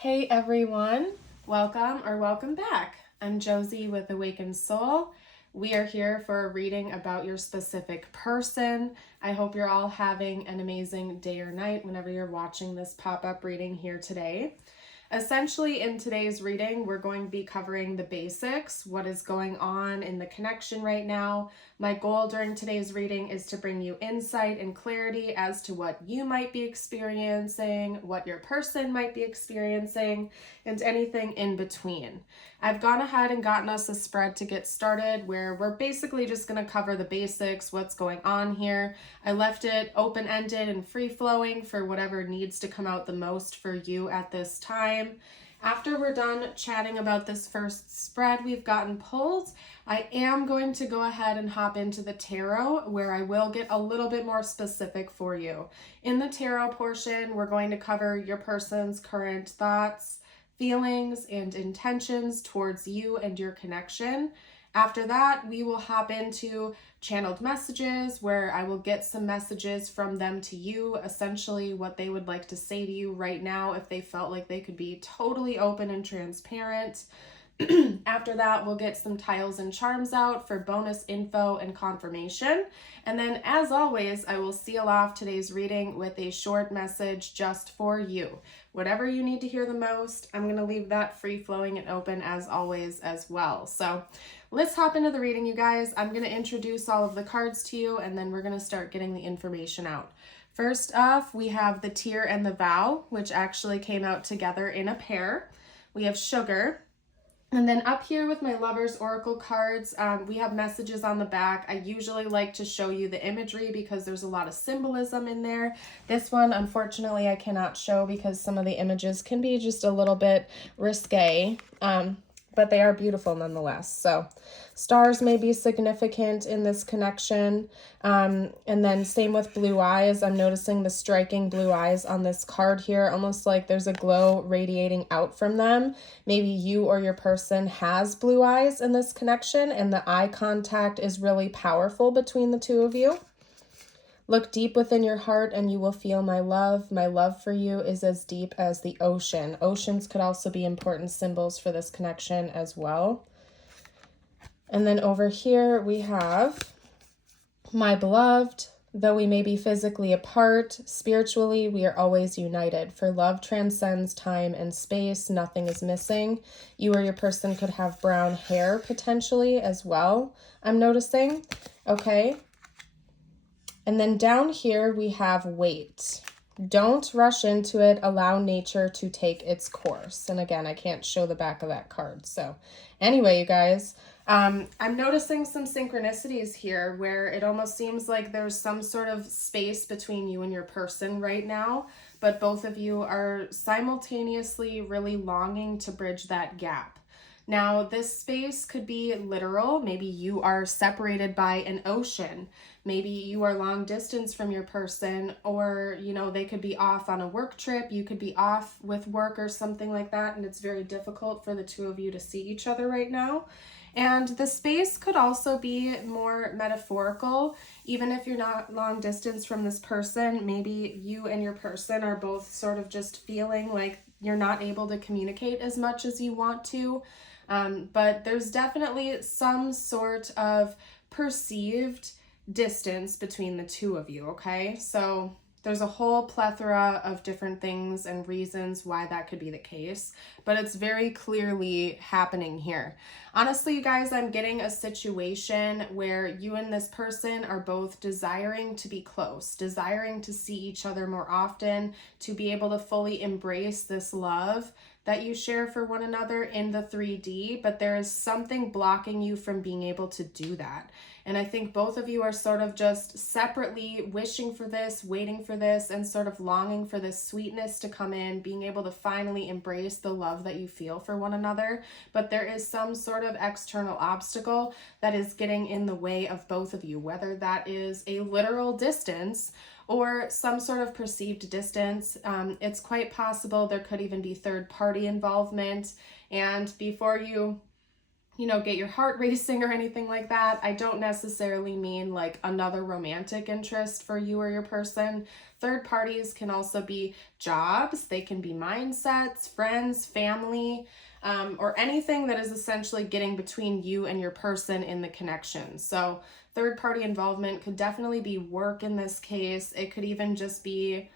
Hey everyone, welcome back. I'm Josie with Awakened Soul. We are here for a reading about your specific person. I hope you're all having an amazing day or night whenever you're watching this pop-up reading here today. Essentially, in today's reading, we're going to be covering the basics, what is going on in the connection right now. My goal during today's reading is to bring you insight and clarity as to what you might be experiencing, what your person might be experiencing, and anything in between. I've gone ahead and gotten us a spread to get started where we're basically just going to cover the basics, what's going on here. I left it open-ended and free-flowing for whatever needs to come out the most for you at this time. After we're done chatting about this first spread we've gotten pulled, I am going to go ahead and hop into the tarot where I will get a little bit more specific for you. In the tarot portion, we're going to cover your person's current thoughts, feelings, and intentions towards you and your connection. After that, we will hop into channeled messages where I will get some messages from them to you, essentially what they would like to say to you right now if they felt like they could be totally open and transparent. After that, we'll get some tiles and charms out for bonus info and confirmation. And then, as always, I will seal off today's reading with a short message just for you. Whatever you need to hear the most, I'm going to leave that free-flowing and open as always as well. So let's hop into the reading, you guys. I'm going to introduce all of the cards to you, and then we're going to start getting the information out. First off, we have the Tear and the Vow, which actually came out together in a pair. We have Sugar. And then up here with my Lover's Oracle cards, we have messages on the back. I usually like to show you the imagery because there's a lot of symbolism in there. This one, unfortunately, I cannot show because some of the images can be just a little bit risque, but they are beautiful nonetheless. So stars may be significant in this connection. And then same with blue eyes. I'm noticing the striking blue eyes on this card here, almost like there's a glow radiating out from them. Maybe you or your person has blue eyes in this connection, and the eye contact is really powerful between the two of you. Look deep within your heart and you will feel my love. My love for you is as deep as the ocean. Oceans could also be important symbols for this connection as well. And then over here we have my beloved. Though we may be physically apart, spiritually we are always united. For love transcends time and space. Nothing is missing. You or your person could have brown hair potentially as well, I'm noticing. Okay. And then down here we have wait. Don't rush into it. Allow nature to take its course. And again, I can't show the back of that card. So anyway, you guys, I'm noticing some synchronicities here where it almost seems like there's some sort of space between you and your person right now, but both of you are simultaneously really longing to bridge that gap. Now, this space could be literal. Maybe you are separated by an ocean. Maybe you are long distance from your person, or, you know, they could be off on a work trip. You could be off with work or something like that, and it's very difficult for the two of you to see each other right now. And the space could also be more metaphorical. Even if you're not long distance from this person, maybe you and your person are both sort of just feeling like you're not able to communicate as much as you want to. But there's definitely some sort of perceived distance between the two of you, okay? So there's a whole plethora of different things and reasons why that could be the case, but it's very clearly happening here. Honestly, you guys, I'm getting a situation where you and this person are both desiring to be close, desiring to see each other more often, to be able to fully embrace this love that you share for one another in the 3D, but there is something blocking you from being able to do that. And I think both of you are sort of just separately wishing for this, waiting for this, and sort of longing for this sweetness to come in, being able to finally embrace the love that you feel for one another. But there is some sort of external obstacle that is getting in the way of both of you, whether that is a literal distance or some sort of perceived distance. It's quite possible there could even be third-party involvement. And before you get your heart racing or anything like that. I don't necessarily mean like another romantic interest for you or your person. Third parties can also be jobs, they can be mindsets, friends, family, or anything that is essentially getting between you and your person in the connection. So third party involvement could definitely be work in this case. It could even just be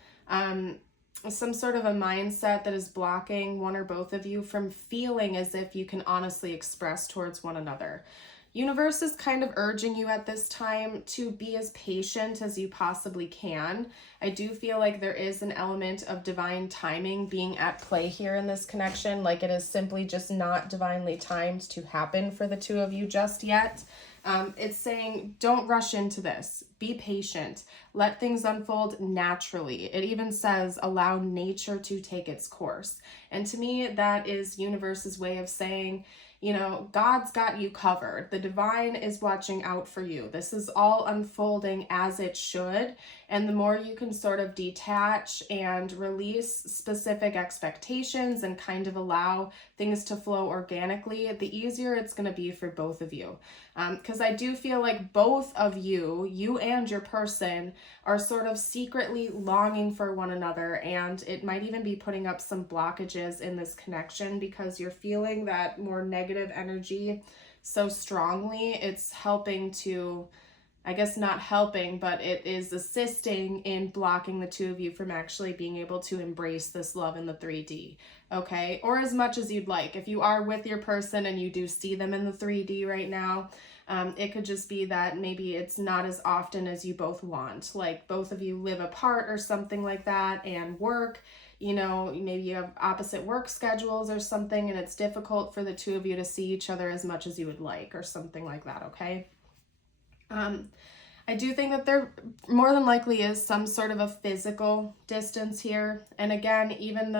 some sort of a mindset that is blocking one or both of you from feeling as if you can honestly express towards one another. Universe is kind of urging you at this time to be as patient as you possibly can. I do feel like there is an element of divine timing being at play here in this connection, like it is simply just not divinely timed to happen for the two of you just yet. It's saying, don't rush into this. Be patient. Let things unfold naturally. It even says, allow nature to take its course. And to me, that is universe's way of saying, God's got you covered. The divine is watching out for you. This is all unfolding as it should. And the more you can sort of detach and release specific expectations and kind of allow things to flow organically, the easier it's going to be for both of you. Because I do feel like both of you and your person, are sort of secretly longing for one another, and it might even be putting up some blockages in this connection because you're feeling that more negative energy so strongly. It's helping to, I guess not helping, but it is assisting in blocking the two of you from actually being able to embrace this love in the 3D, okay? Or as much as you'd like. If you are with your person and you do see them in the 3D right now, it could just be that maybe it's not as often as you both want. Like both of you live apart or something like that, and work, maybe you have opposite work schedules or something, and it's difficult for the two of you to see each other as much as you would like or something like that, okay? I do think that there more than likely is some sort of a physical distance here. And again, even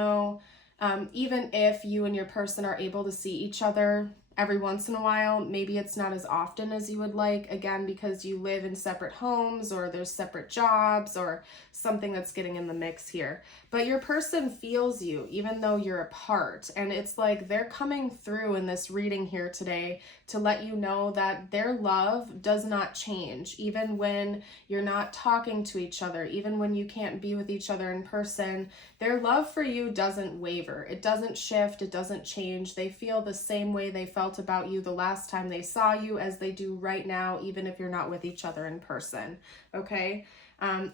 if you and your person are able to see each other every once in a while, maybe it's not as often as you would like, again, because you live in separate homes or there's separate jobs or something that's getting in the mix here. But your person feels you even though you're apart. And it's like they're coming through in this reading here today to let you know that their love does not change, even when you're not talking to each other, even when you can't be with each other in person. Their love for you doesn't waver. It doesn't shift. It doesn't change. They feel the same way they felt about you the last time they saw you as they do right now, even if you're not with each other in person, okay?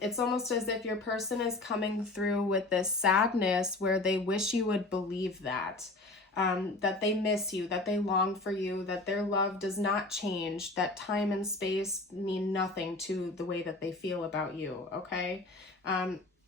It's almost as if your person is coming through with this sadness where they wish you would believe that they miss you, that they long for you, that their love does not change, that time and space mean nothing to the way that they feel about you, okay?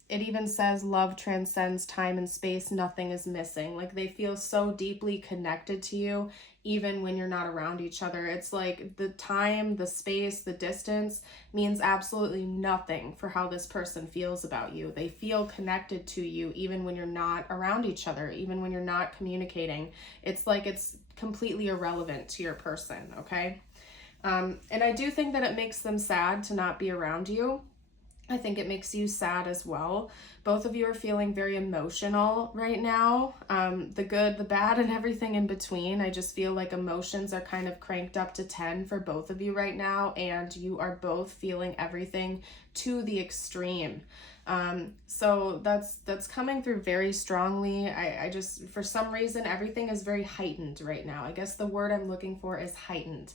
It even says love transcends time and space, nothing is missing. Like they feel so deeply connected to you, even when you're not around each other. It's like the time, the space, the distance means absolutely nothing for how this person feels about you. They feel connected to you even when you're not around each other, even when you're not communicating. It's like it's completely irrelevant to your person, okay? And I do think that it makes them sad to not be around you. I think it makes you sad as well. Both of you are feeling very emotional right now. The good, the bad, and everything in between. I just feel like emotions are kind of cranked up to 10 for both of you right now, and you are both feeling everything to the extreme. So that's coming through very strongly. I just, for some reason, everything is very heightened right now. I guess the word I'm looking for is heightened.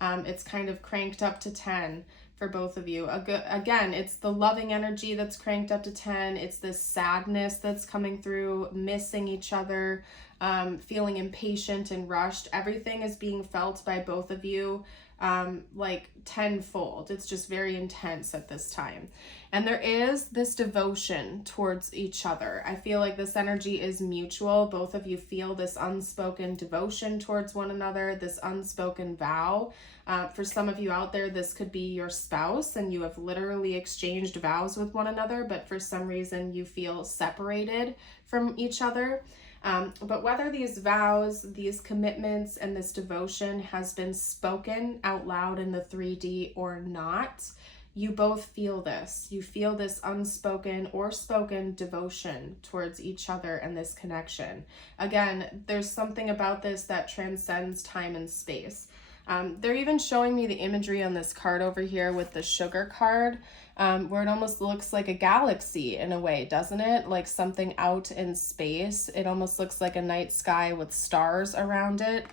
It's kind of cranked up to 10 for both of you. Again, it's the loving energy that's cranked up to 10. It's this sadness that's coming through, missing each other, feeling impatient and rushed. Everything is being felt by both of you like tenfold. It's just very intense at this time. And there is this devotion towards each other. I feel like this energy is mutual. Both of you feel this unspoken devotion towards one another, this unspoken vow. For some of you out there, this could be your spouse and you have literally exchanged vows with one another, but for some reason you feel separated from each other. But whether these vows, these commitments, and this devotion has been spoken out loud in the 3D or not, you both feel this. You feel this unspoken or spoken devotion towards each other and this connection. Again, there's something about this that transcends time and space. They're even showing me the imagery on this card over here with the sugar card, where it almost looks like a galaxy in a way, doesn't it? Like something out in space. It almost looks like a night sky with stars around it.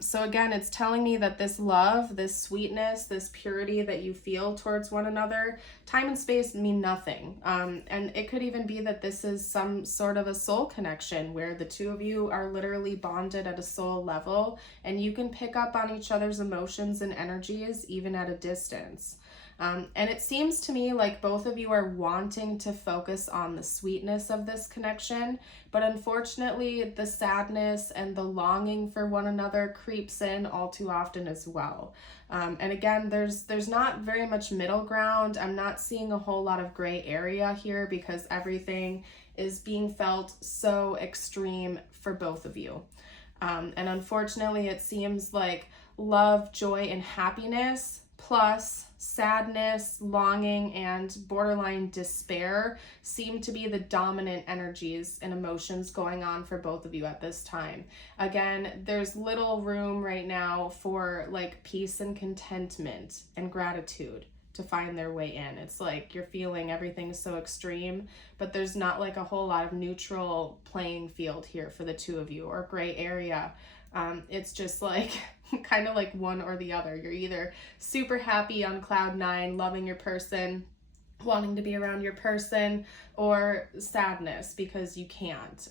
So again, it's telling me that this love, this sweetness, this purity that you feel towards one another, time and space mean nothing. And it could even be that this is some sort of a soul connection where the two of you are literally bonded at a soul level and you can pick up on each other's emotions and energies even at a distance. And it seems to me like both of you are wanting to focus on the sweetness of this connection, but unfortunately the sadness and the longing for one another creeps in all too often as well. And again, there's not very much middle ground. I'm not seeing a whole lot of gray area here because everything is being felt so extreme for both of you. And unfortunately, it seems like love, joy, and happiness plus sadness, longing, and borderline despair seem to be the dominant energies and emotions going on for both of you at this time. Again, there's little room right now for like peace and contentment and gratitude to find their way in. It's like you're feeling everything so extreme, but there's not like a whole lot of neutral playing field here for the two of you or gray area. It's just like kind of like one or the other. You're either super happy on cloud nine, loving your person, wanting to be around your person, or sadness because you can't.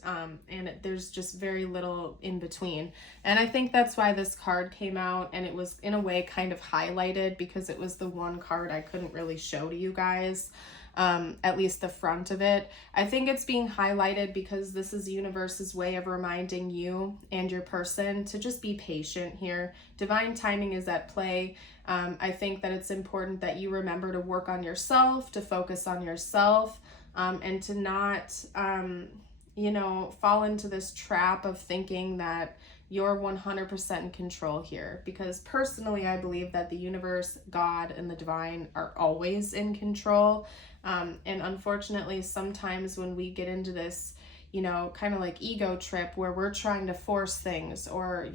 There's just very little in between. And I think that's why this card came out, and it was in a way kind of highlighted because it was the one card I couldn't really show to you guys. At least the front of it. I think it's being highlighted because this is the universe's way of reminding you and your person to just be patient here. Divine timing is at play. I think that it's important that you remember to work on yourself, to focus on yourself, and to not, fall into this trap of thinking that you're 100% in control here. Because personally, I believe that the universe, God, and the divine are always in control. And unfortunately, sometimes when we get into this, kind of like ego trip where we're trying to force things or,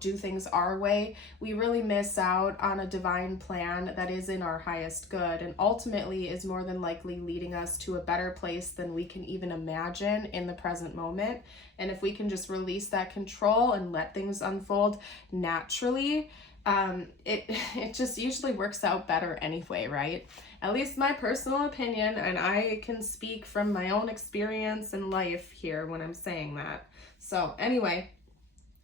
do things our way, we really miss out on a divine plan that is in our highest good and ultimately is more than likely leading us to a better place than we can even imagine in the present moment. And if we can just release that control and let things unfold naturally, it just usually works out better anyway, right? At least my personal opinion, and I can speak from my own experience in life here when I'm saying that. So anyway,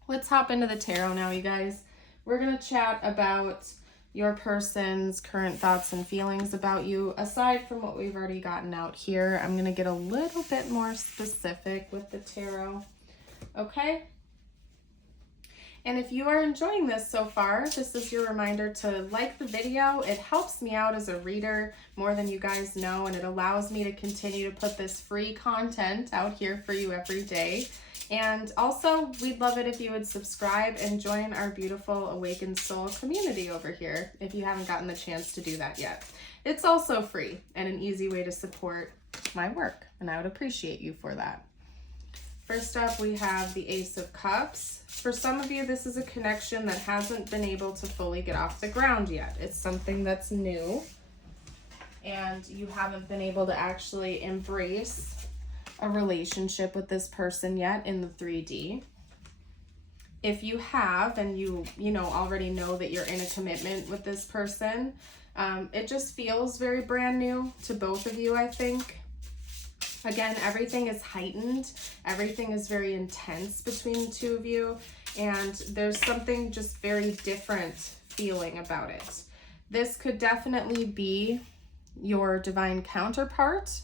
let's hop into the tarot now, you guys. We're going to chat about your person's current thoughts and feelings about you. Aside from what we've already gotten out here, I'm going to get a little bit more specific with the tarot. Okay? And if you are enjoying this so far, this is your reminder to like the video. It helps me out as a reader more than you guys know, and it allows me to continue to put this free content out here for you every day. And also, we'd love it if you would subscribe and join our beautiful Awakened Soul community over here if you haven't gotten the chance to do that yet. It's also free and an easy way to support my work, and I would appreciate you for that. First up, we have the Ace of Cups. For some of you, this is a connection that hasn't been able to fully get off the ground yet. It's something that's new, and you haven't been able to actually embrace a relationship with this person yet in the 3D. If you have, and you already know that you're in a commitment with this person, it just feels very brand new to both of you, I think. Again, everything is heightened. Everything is very intense between the two of you, and there's something just very different feeling about it. This could definitely be your divine counterpart.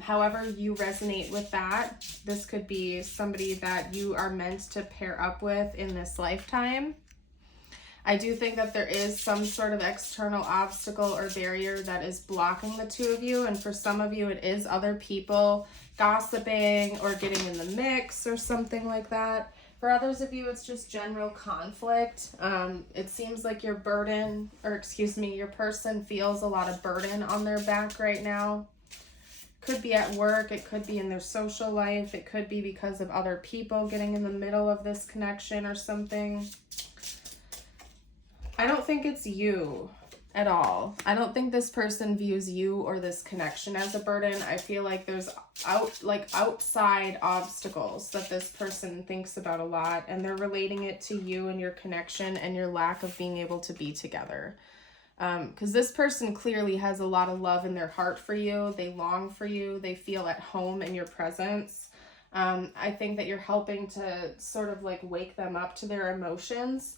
However you resonate with that, this could be somebody that you are meant to pair up with in this lifetime. I do think that there is some sort of external obstacle or barrier that is blocking the two of you. And for some of you, it is other people gossiping or getting in the mix or something like that. For others of you, it's just general conflict. It seems like your burden, or excuse me, your person feels a lot of burden on their back right now. Could be at work, it could be in their social life, it could be because of other people getting in the middle of this connection or something. I don't think it's you at all. I don't think this person views you or this connection as a burden. I feel like there's outside obstacles that this person thinks about a lot, and they're relating it to you and your connection and your lack of being able to be together. Because this person clearly has a lot of love in their heart for you. They long for you. They feel at home in your presence. I think that you're helping to sort of like wake them up to their emotions.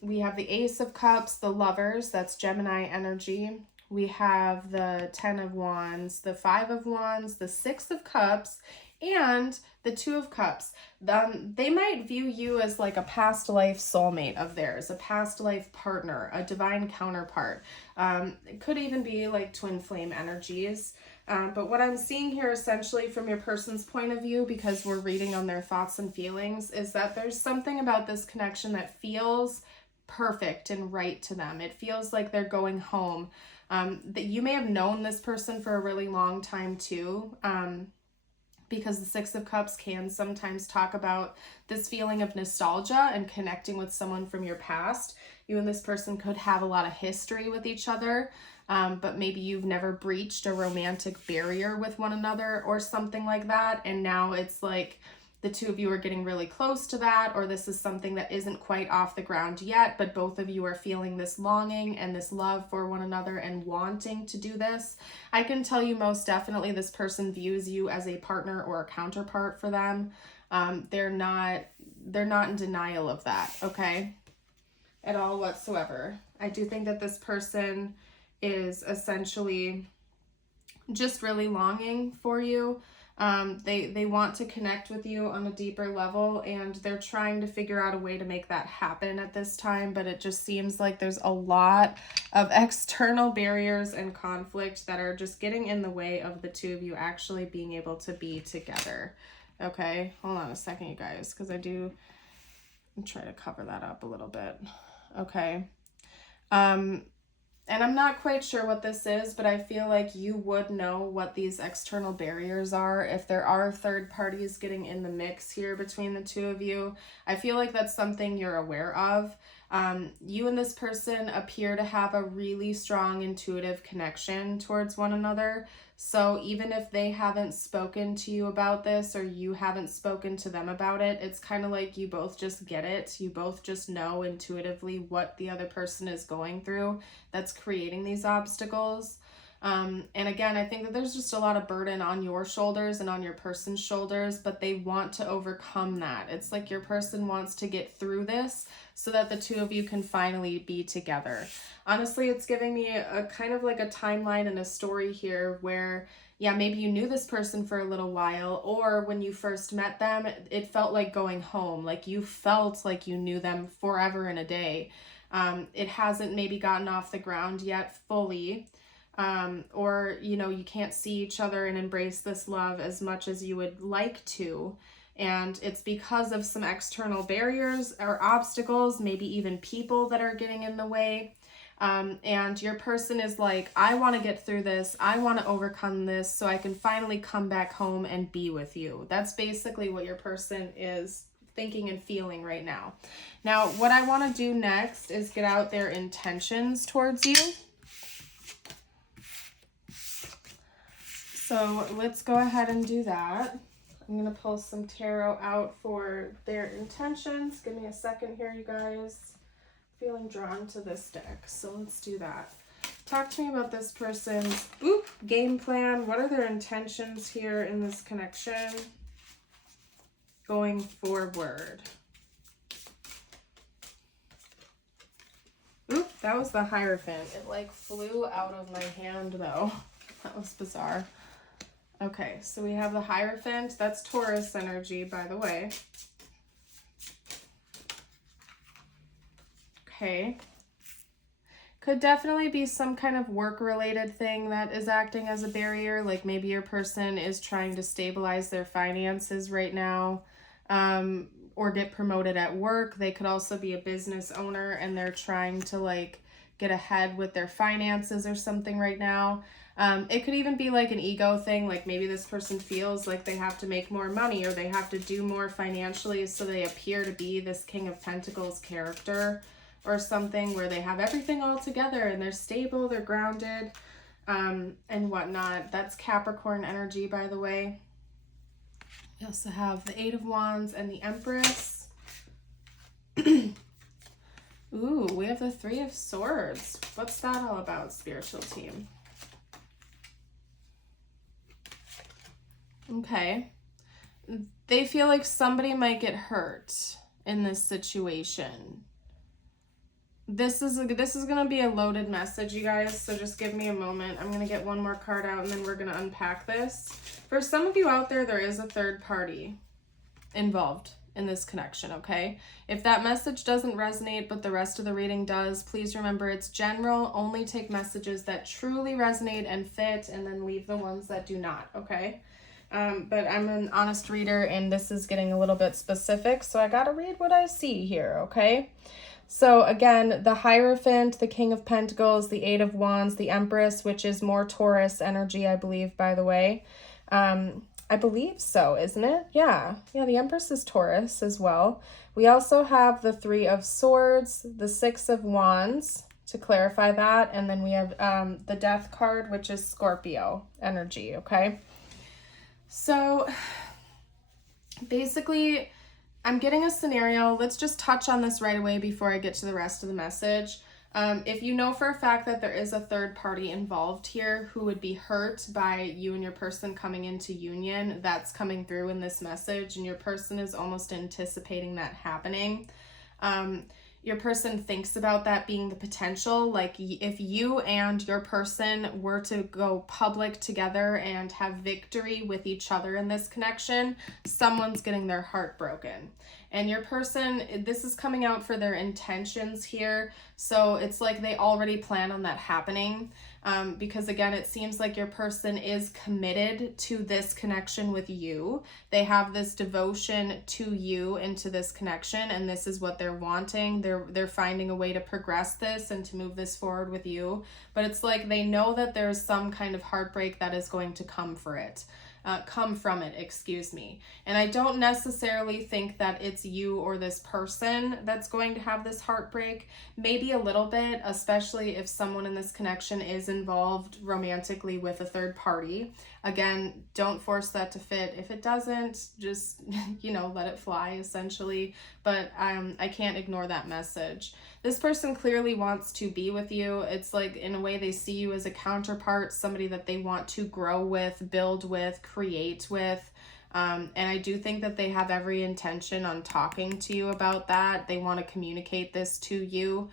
We have the Ace of Cups, the Lovers, that's Gemini energy. We have the 10 of Wands, the 5 of Wands, the 6 of Cups, and the 2 of Cups. They might view you as like a past life soulmate of theirs, a past life partner, a divine counterpart. It could even be like twin flame energies. But what I'm seeing here essentially from your person's point of view, because we're reading on their thoughts and feelings, is that there's something about this connection that feels perfect and right to them. It feels like they're going home. That you may have known this person for a really long time too. Because the 6 of Cups can sometimes talk about this feeling of nostalgia and connecting with someone from your past. You and this person could have a lot of history with each other, but maybe you've never breached a romantic barrier with one another or something like that. And now it's like the two of you are getting really close to that, or this is something that isn't quite off the ground yet, but both of you are feeling this longing and this love for one another and wanting to do this. I can tell you most definitely this person views you as a partner or a counterpart for them. They're not in denial of that, okay? At all whatsoever. I do think that this person is essentially just really longing for you. They want to connect with you on a deeper level, and they're trying to figure out a way to make that happen at this time, but it just seems like there's a lot of external barriers and conflict that are just getting in the way of the two of you actually being able to be together. Okay, hold on a second, you guys, because I'm trying to cover that up a little bit. Okay. And I'm not quite sure what this is, but I feel like you would know what these external barriers are if there are third parties getting in the mix here between the two of you. I feel like that's something you're aware of. You and this person appear to have a really strong intuitive connection towards one another. So even if they haven't spoken to you about this or you haven't spoken to them about it, it's kind of like you both just get it. You both just know intuitively what the other person is going through that's creating these obstacles. And again, I think that there's just a lot of burden on your shoulders and on your person's shoulders, but they want to overcome that. It's like your person wants to get through this so that the two of you can finally be together. Honestly, it's giving me a kind of like a timeline and a story here where, yeah, maybe you knew this person for a little while, or when you first met them, it felt like going home. Like you felt like you knew them forever and a day. It hasn't maybe gotten off the ground yet fully. Or, you know, you can't see each other and embrace this love as much as you would like to. And it's because of some external barriers or obstacles, maybe even people that are getting in the way. And your person is like, I want to get through this. I want to overcome this so I can finally come back home and be with you. That's basically what your person is thinking and feeling right now. Now, what I want to do next is get out their intentions towards you. So let's go ahead and do that. I'm going to pull some tarot out for their intentions. Give me a second here, you guys. Feeling drawn to this deck, so let's do that. Talk to me about this person's game plan. What are their intentions here in this connection going forward? That was the Hierophant. It like flew out of my hand though. That was bizarre. Okay, so we have the Hierophant. That's Taurus energy, by the way. Okay. Could definitely be some kind of work-related thing that is acting as a barrier. Like maybe your person is trying to stabilize their finances right now. or get promoted at work. They could also be a business owner and they're trying to like get ahead with their finances or something right now. It could even be like an ego thing, like maybe this person feels like they have to make more money or they have to do more financially, so they appear to be this King of Pentacles character or something where they have everything all together and they're stable, they're grounded, and whatnot. That's Capricorn energy, by the way. We also have the Eight of Wands and the Empress. Ooh, we have the Three of Swords. What's that all about, spiritual team? Okay. They feel like somebody might get hurt in this situation. This is going to be a loaded message, you guys, so just give me a moment. I'm going to get one more card out and then we're going to unpack this. For some of you out there, there is a third party involved in this connection, okay? If that message doesn't resonate but the rest of the reading does, please remember it's general. Only take messages that truly resonate and fit, and then leave the ones that do not, okay? But I'm an honest reader and this is getting a little bit specific, so I gotta read what I see here, okay? So again, the Hierophant, the King of Pentacles, the Eight of Wands, the Empress, which is more Taurus energy, I believe, by the way. I believe so, isn't it? Yeah, the Empress is Taurus as well. We also have the Three of Swords, the Six of Wands, to clarify that, and then we have the Death card, which is Scorpio energy, okay? So basically, I'm getting a scenario. Let's just touch on this right away before I get to the rest of the message. If you know for a fact that there is a third party involved here who would be hurt by you and your person coming into union, that's coming through in this message, and your person is almost anticipating that happening. Your person thinks about that being the potential, like if you and your person were to go public together and have victory with each other in this connection, someone's getting their heart broken. And your person, this is coming out for their intentions here, so it's like they already plan on that happening. Because again, it seems like your person is committed to this connection with you. They have this devotion to you into this connection, and this is what they're wanting. They're finding a way to progress this and to move this forward with you. But it's like they know that there's some kind of heartbreak that is going to come from it. And I don't necessarily think that it's you or this person that's going to have this heartbreak. Maybe a little bit, especially if someone in this connection is involved romantically with a third party. Again, don't force that to fit. If it doesn't, just, let it fly, essentially. But I can't ignore that message. This person clearly wants to be with you. It's like, in a way, they see you as a counterpart, somebody that they want to grow with, build with, create with. And I do think that they have every intention on talking to you about that. They want to communicate this to you.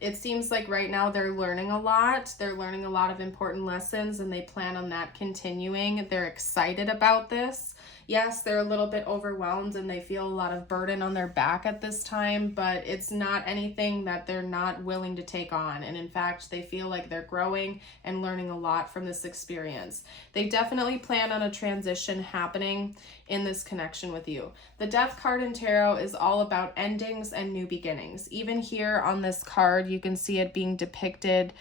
It seems like right now they're learning a lot. They're learning a lot of important lessons, and they plan on that continuing. They're excited about this. Yes, they're a little bit overwhelmed and they feel a lot of burden on their back at this time, but it's not anything that they're not willing to take on. And in fact, they feel like they're growing and learning a lot from this experience. They definitely plan on a transition happening in this connection with you. The Death card in tarot is all about endings and new beginnings. Even here on this card, you can see it being depicted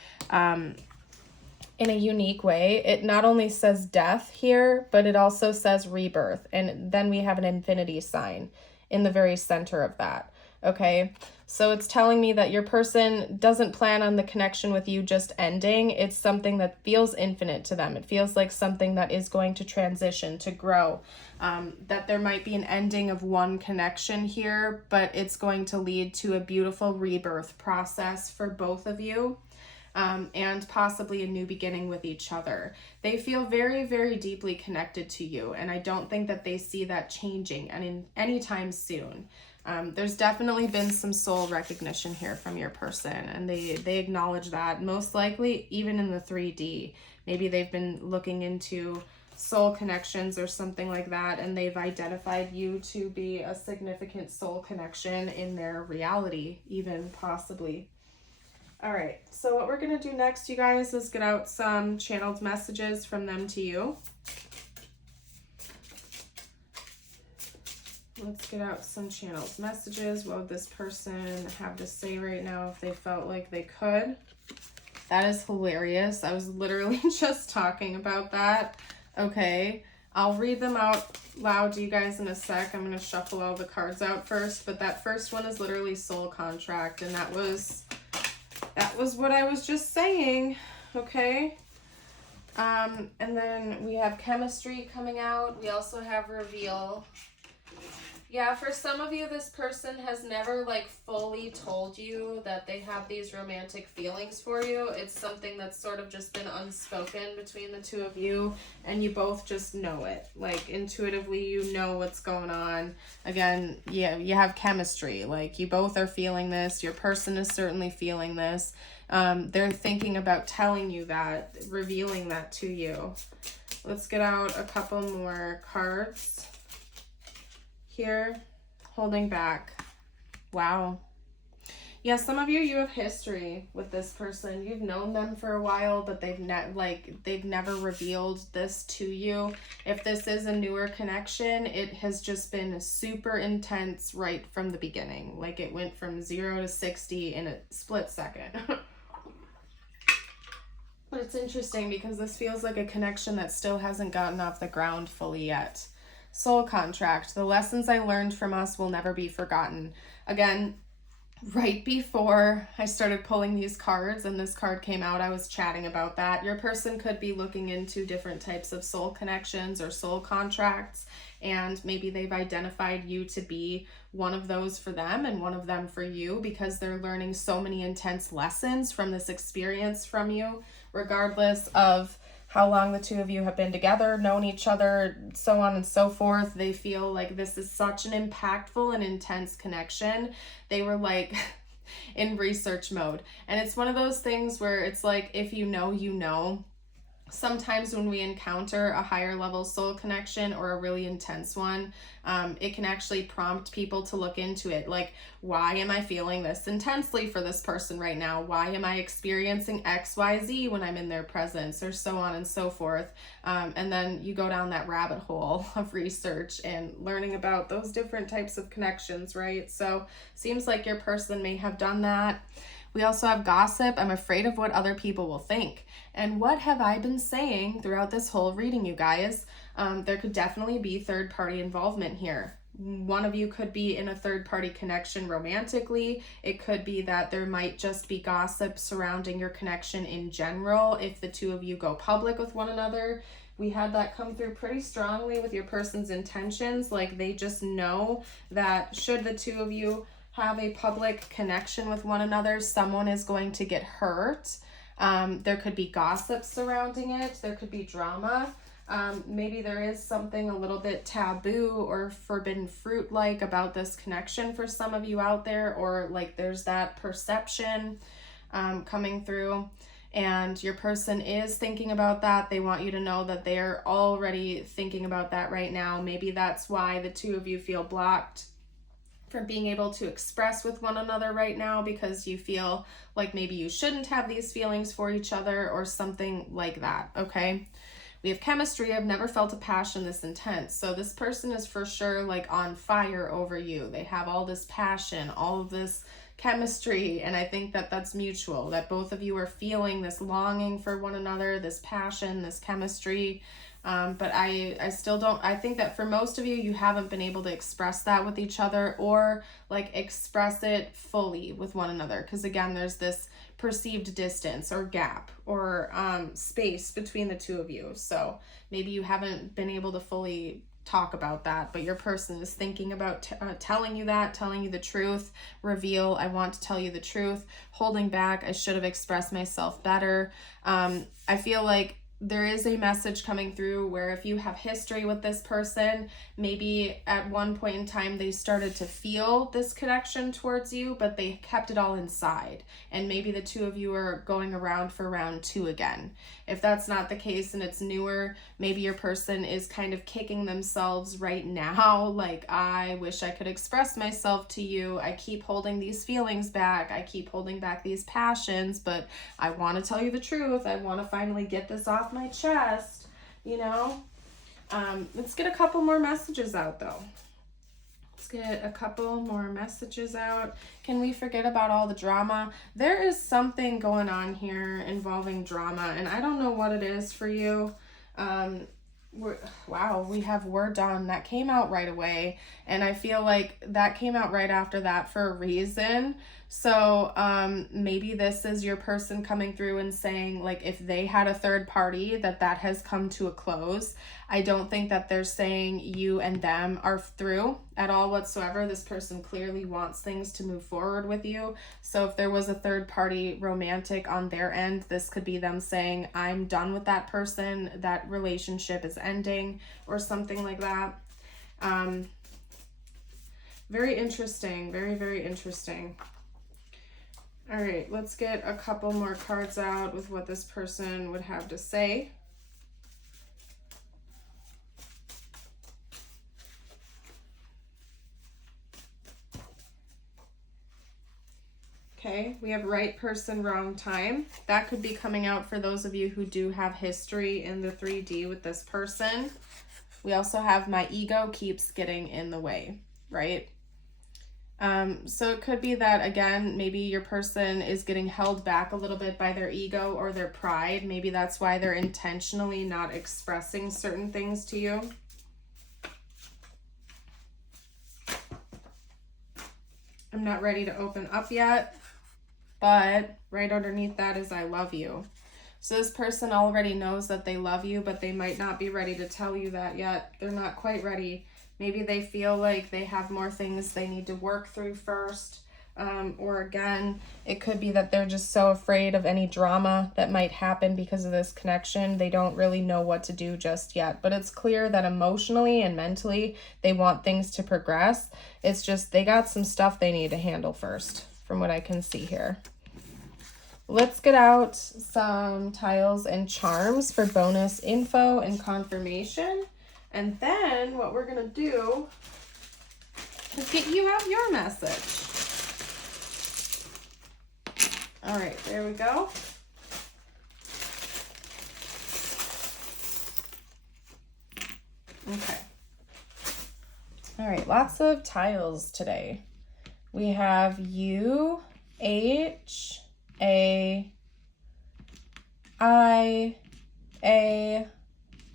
in a unique way. It not only says death here, but it also says rebirth. And then we have an infinity sign in the very center of that. Okay, so it's telling me that your person doesn't plan on the connection with you just ending. It's something that feels infinite to them. It feels like something that is going to transition, to grow. That there might be an ending of one connection here, but it's going to lead to a beautiful rebirth process for both of you. And possibly a new beginning with each other. They feel very, very deeply connected to you, and I don't think that they see that changing anytime soon. There's definitely been some soul recognition here from your person, and they acknowledge that, most likely even in the 3D. Maybe they've been looking into soul connections or something like that, and they've identified you to be a significant soul connection in their reality, even possibly. All right, so what we're going to do next, you guys, is get out some channeled messages from them to you. Let's get out some channels messages. What would this person have to say right now if they felt like they could? That is hilarious. I was literally just talking about that. Okay, I'll read them out loud to you guys in a sec. I'm going to shuffle all the cards out first, but that first one is literally soul contract, and that was what I was just saying. Okay. And then we have chemistry coming out. We also have reveal. Yeah, for some of you, this person has never like fully told you that they have these romantic feelings for you. It's something that's sort of just been unspoken between the two of you, and you both just know it. Like intuitively, you know what's going on. Again, yeah, you have chemistry. Like you both are feeling this. Your person is certainly feeling this. They're thinking about telling you that, revealing that to you. Let's get out a couple more cards. Here, holding back. Wow. Yeah, some of you have history with this person. You've known them for a while, but they've never revealed this to you. If this is a newer connection, it has just been super intense right from the beginning. Like it went from 0 to 60 in a split second. But it's interesting because this feels like a connection that still hasn't gotten off the ground fully yet. Soul contract. The lessons I learned from us will never be forgotten. Again, right before I started pulling these cards and this card came out, I was chatting about that. Your person could be looking into different types of soul connections or soul contracts, and maybe they've identified you to be one of those for them and one of them for you, because they're learning so many intense lessons from this experience from you, regardless of how long the two of you have been together, known each other, so on and so forth. They feel like this is such an impactful and intense connection. They were like in research mode. And it's one of those things where it's like, if you know, you know. Sometimes when we encounter a higher level soul connection or a really intense one, it can actually prompt people to look into it. Like, why am I feeling this intensely for this person right now? Why am I experiencing XYZ when I'm in their presence, or so on and so forth? And then you go down that rabbit hole of research and learning about those different types of connections, right? So seems like your person may have done that. We also have gossip. I'm afraid of what other people will think. And what have I been saying throughout this whole reading, you guys? There could definitely be third-party involvement here. One of you could be in a third-party connection romantically. It could be that there might just be gossip surrounding your connection in general if the two of you go public with one another. We had that come through pretty strongly with your person's intentions. Like they just know that should the two of you have a public connection with one another, someone is going to get hurt. There could be gossip surrounding it. There could be drama. Maybe there is something a little bit taboo or forbidden fruit-like about this connection for some of you out there, or like there's that perception coming through, and your person is thinking about that. They want you to know that they're already thinking about that right now. Maybe that's why the two of you feel blocked from being able to express with one another right now, because you feel like maybe you shouldn't have these feelings for each other or something like that, okay? We have chemistry. I've never felt a passion this intense. So this person is for sure like on fire over you. They have all this passion, all of this chemistry, and I think that that's mutual, that both of you are feeling this longing for one another, this passion, this chemistry. But I still don't, I think that for most of you, you haven't been able to express that with each other, or like express it fully with one another. Because again, there's this perceived distance or gap or space between the two of you. So maybe you haven't been able to fully talk about that, but your person is thinking about telling you that, telling you the truth. Reveal, I want to tell you the truth. Holding back, I should have expressed myself better. I feel like there is a message coming through where if you have history with this person, maybe at one point in time they started to feel this connection towards you, but they kept it all inside. And maybe the two of you are going around for round 2 again. If that's not the case and it's newer, maybe your person is kind of kicking themselves right now. Like, I wish I could express myself to you. I keep holding these feelings back. I keep holding back these passions, but I want to tell you the truth. I want to finally get this off my chest, you know? Let's get a couple more messages out though. get a couple more messages out. Can we forget about all the drama? There is something going on here involving drama, and I don't know what it is for you. Wow, we have "we're done." That came out right away, and I feel like that came out right after that for a reason. So maybe this is your person coming through and saying, like, if they had a third party, that has come to a close. I don't think that they're saying you and them are through at all whatsoever. This person clearly wants things to move forward with you. So if there was a third party romantic on their end, this could be them saying, I'm done with that person, that relationship is ending, or something like that. Very interesting. Very, very interesting. All right, let's get a couple more cards out with what this person would have to say. Okay, we have right person, wrong time. That could be coming out for those of you who do have history in the 3D with this person. We also have my ego keeps getting in the way, right? So it could be that, again, maybe your person is getting held back a little bit by their ego or their pride. Maybe that's why they're intentionally not expressing certain things to you. I'm not ready to open up yet, but right underneath that is I love you. So this person already knows that they love you, but they might not be ready to tell you that yet. They're not quite ready. Maybe they feel like they have more things they need to work through first. Or again, it could be that they're just so afraid of any drama that might happen because of this connection. They don't really know what to do just yet. But it's clear that emotionally and mentally, they want things to progress. It's just they got some stuff they need to handle first, from what I can see here. Let's get out some tiles and charms for bonus info and confirmation. And then what we're going to do is get you out your message. All right, there we go. Okay. All right, lots of tiles today. We have U, H, A, I, A,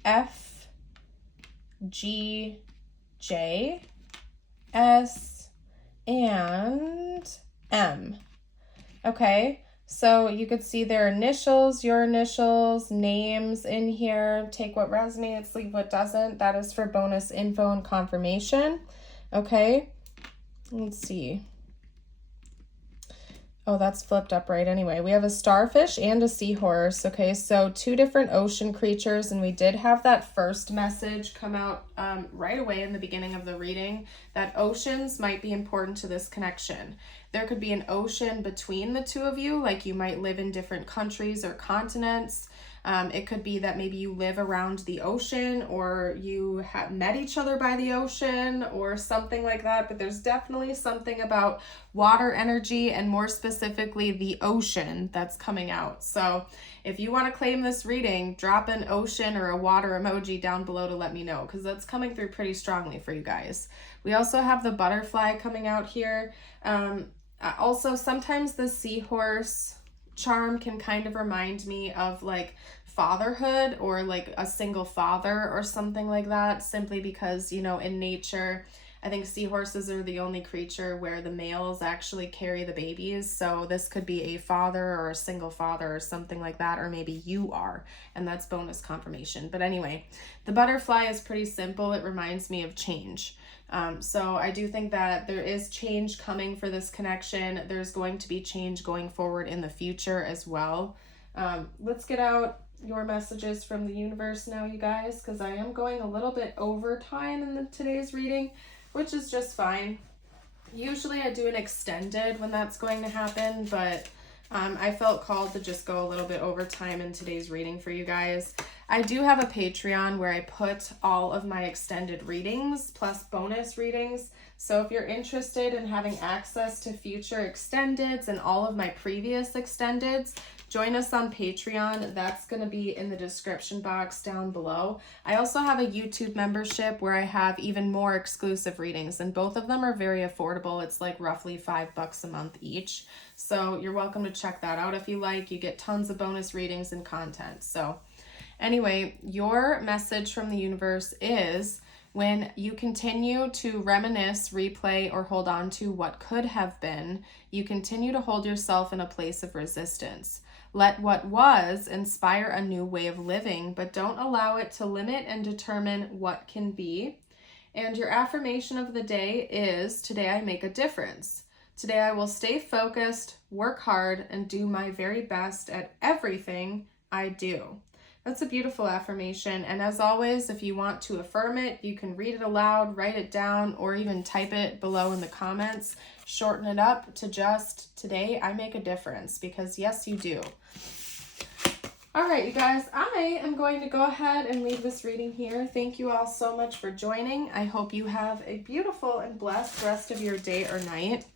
F, G, J, S, and M. Okay, so you could see their initials, your initials, names in here. Take what resonates, leave what doesn't. That is for bonus info and confirmation. Okay, let's see. Oh, that's flipped up right anyway. We have a starfish and a seahorse. Okay, so two different ocean creatures, and we did have that first message come out right away in the beginning of the reading, that oceans might be important to this connection. There could be an ocean between the two of you, like you might live in different countries or continents. It could be that maybe you live around the ocean, or you have met each other by the ocean or something like that. But there's definitely something about water energy, and more specifically the ocean, that's coming out. So if you want to claim this reading, drop an ocean or a water emoji down below to let me know, because that's coming through pretty strongly for you guys. We also have the butterfly coming out here. Also, sometimes the seahorse charm can kind of remind me of like fatherhood, or like a single father or something like that, simply because, you know, in nature, I think seahorses are the only creature where the males actually carry the babies. So this could be a father or a single father or something like that, or maybe you are, and that's bonus confirmation. But anyway, the butterfly is pretty simple. It reminds me of change. So I do think that there is change coming for this connection. There's going to be change going forward in the future as well. Let's get out your messages from the universe now, you guys, because I am going a little bit over time in today's reading, which is just fine. Usually I do an extended when that's going to happen, but I felt called to just go a little bit over time in today's reading for you guys. I do have a Patreon where I put all of my extended readings plus bonus readings. So if you're interested in having access to future extendeds and all of my previous extendeds, join us on Patreon. That's going to be in the description box down below. I also have a YouTube membership where I have even more exclusive readings, and both of them are very affordable. It's like roughly $5 a month each. So you're welcome to check that out if you like. You get tons of bonus readings and content. So anyway, your message from the universe is, when you continue to reminisce, replay, or hold on to what could have been, you continue to hold yourself in a place of resistance. Let what was inspire a new way of living, but don't allow it to limit and determine what can be. And your affirmation of the day is, today I make a difference. Today I will stay focused, work hard, and do my very best at everything I do. That's a beautiful affirmation. And as always, if you want to affirm it, you can read it aloud, write it down, or even type it below in the comments. Shorten it up to just, today I make a difference, because yes, you do. All right, you guys, I am going to go ahead and leave this reading here. Thank you all so much for joining. I hope you have a beautiful and blessed rest of your day or night.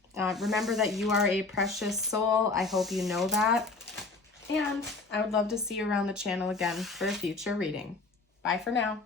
Remember that you are a precious soul. I hope you know that. And I would love to see you around the channel again for a future reading. Bye for now.